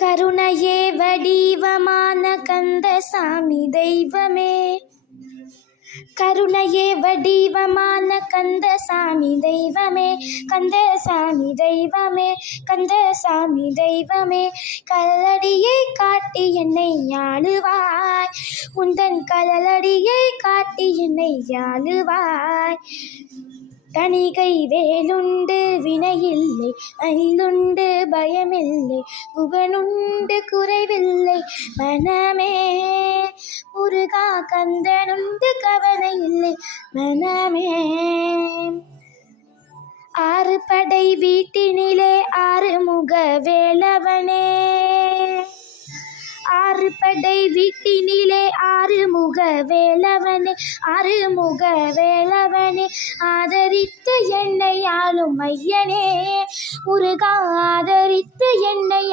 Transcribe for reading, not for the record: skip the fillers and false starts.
கருணையே வடிவமான கந்தசாமி தெய்வமே, கருணையே வடிவமான கந்தசாமி தெய்வமே, கந்தசாமி தெய்வமே, கந்தசாமி தெய்வமே. கல்லடியை காட்டி என்னை ஆளுவாய், உந்தன் கல்லடியை காட்டி என்னை ஆளுவாய். தணிகை வேலுண்டு வினையில்லை, மயிலுண்டு பயமில்லை, புகனுண்டு குறைவில்லை மனமே. முருகா கந்தனுண்டு கவலை இல்லை மனமே. ஆறு படை வீட்டினிலே ஆறுமுக வேலவனே, ஆறு படை வீட்டினிலே ஆறுமுக வேலவனே, ஆறுமுக வேலவனே. ஆதரித்து என்னை ஆளும் ஐயனே, முருகா ஆதரித்து என்னை